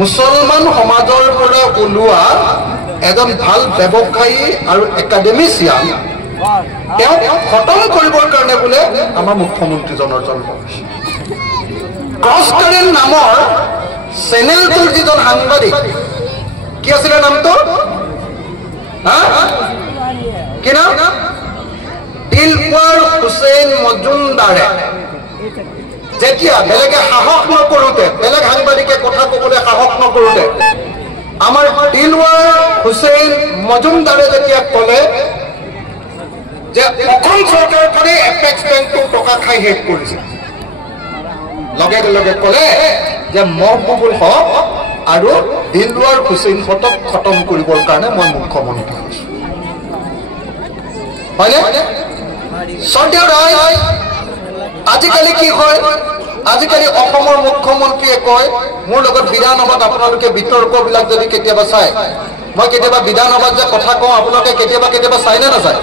মুছলমান সমাজৰ পৰা ওলোৱা এজন ভাল ব্যৱসায়ী আৰু একাডেমিচিয়ান তেওঁ খতম কৰিবৰ কাৰণে বোলে আমাৰ মুখ্যমন্ত্ৰীজনৰ জন্ম হৈছে ক্ৰছ কাৰেণ্ট নামৰ চেনেলটোৰ যিজন সাংবাদিক কি আছিলে নামটো কি নাম দিলৱাৰ হুছেইন মজুমদাৰে যেতিয়া বেলেগে সাহস নকৰোঁতে বেলেগ সাংবাদিকে কথা ক'বলৈ সাহস নকৰোঁতে আমাৰ দিলৱাৰ হুছেইন মজুমদাৰে যেতিয়া ক'লে যে অসম চৰকাৰখনে এপেক্স বেংকটোৰ টকা খাই শেষ কৰিছে লগে লগে ক'লে যে মহবুবুল হক আৰু দিলৱাৰ হুছেইন হকক খতম কৰিবৰ কাৰণে মই মুখ্যমন্ত্ৰী হৈছোঁ হয়নে সন্দেহ নহয় আজিকালি কি হয় আজিকালি অসমৰ মুখ্যমন্ত্ৰীয়ে কয় মোৰ লগত বিধানসভাত আপোনালোকে বিতৰ্কবিলাক যদি কেতিয়াবা চায় মই কেতিয়াবা বিধানসভাত যে কথা কওঁ আপোনালোকে কেতিয়াবা চাই নে নাচায়